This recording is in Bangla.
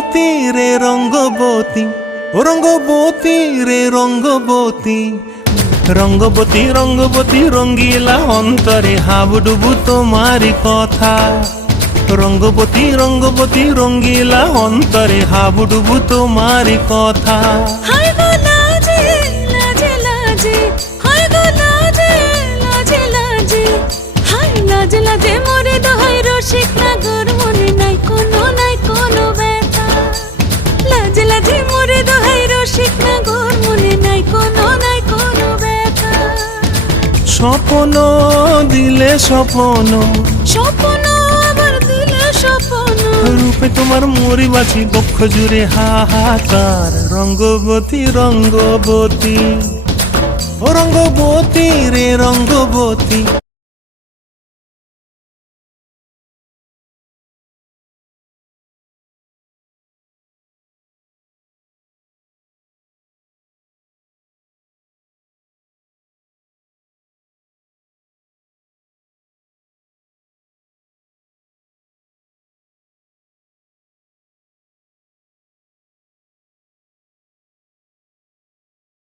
রঙ্গবতী রে রঙ্গবতী, ও রঙ্গবতী রে রঙ্গবতী, রঙ্গবতী রঙ্গবতী রঙ্গিলা অন্তরে হাবুডুবু তোমারি কথা। রঙ্গবতী রঙ্গবতী রঙ্গিলা অন্তরে হাবুডুবু তোমারি কথা। হায় গো লাজে লাজে লাজে, হায় গো লাজে লাজে লাজে, হায় লাজে লাজে মোরে দোহাই রসিক নাগর মনে নাই কোনো ব্যথা। লাজে লাজে মোরে দোহাই রসিক নাগর মনে নাই কোনো ব্যথা। স্বপ্ন দিলে স্বপ্ন, স্বপ্ন আবার দিলে স্বপ্ন, রূপে তোমার মরি বাছি বক্ষ জুড়ে হাহাকার। রঙ্গবতী রঙ্গবতী, ও রঙ্গবতী রে রঙ্গবতী।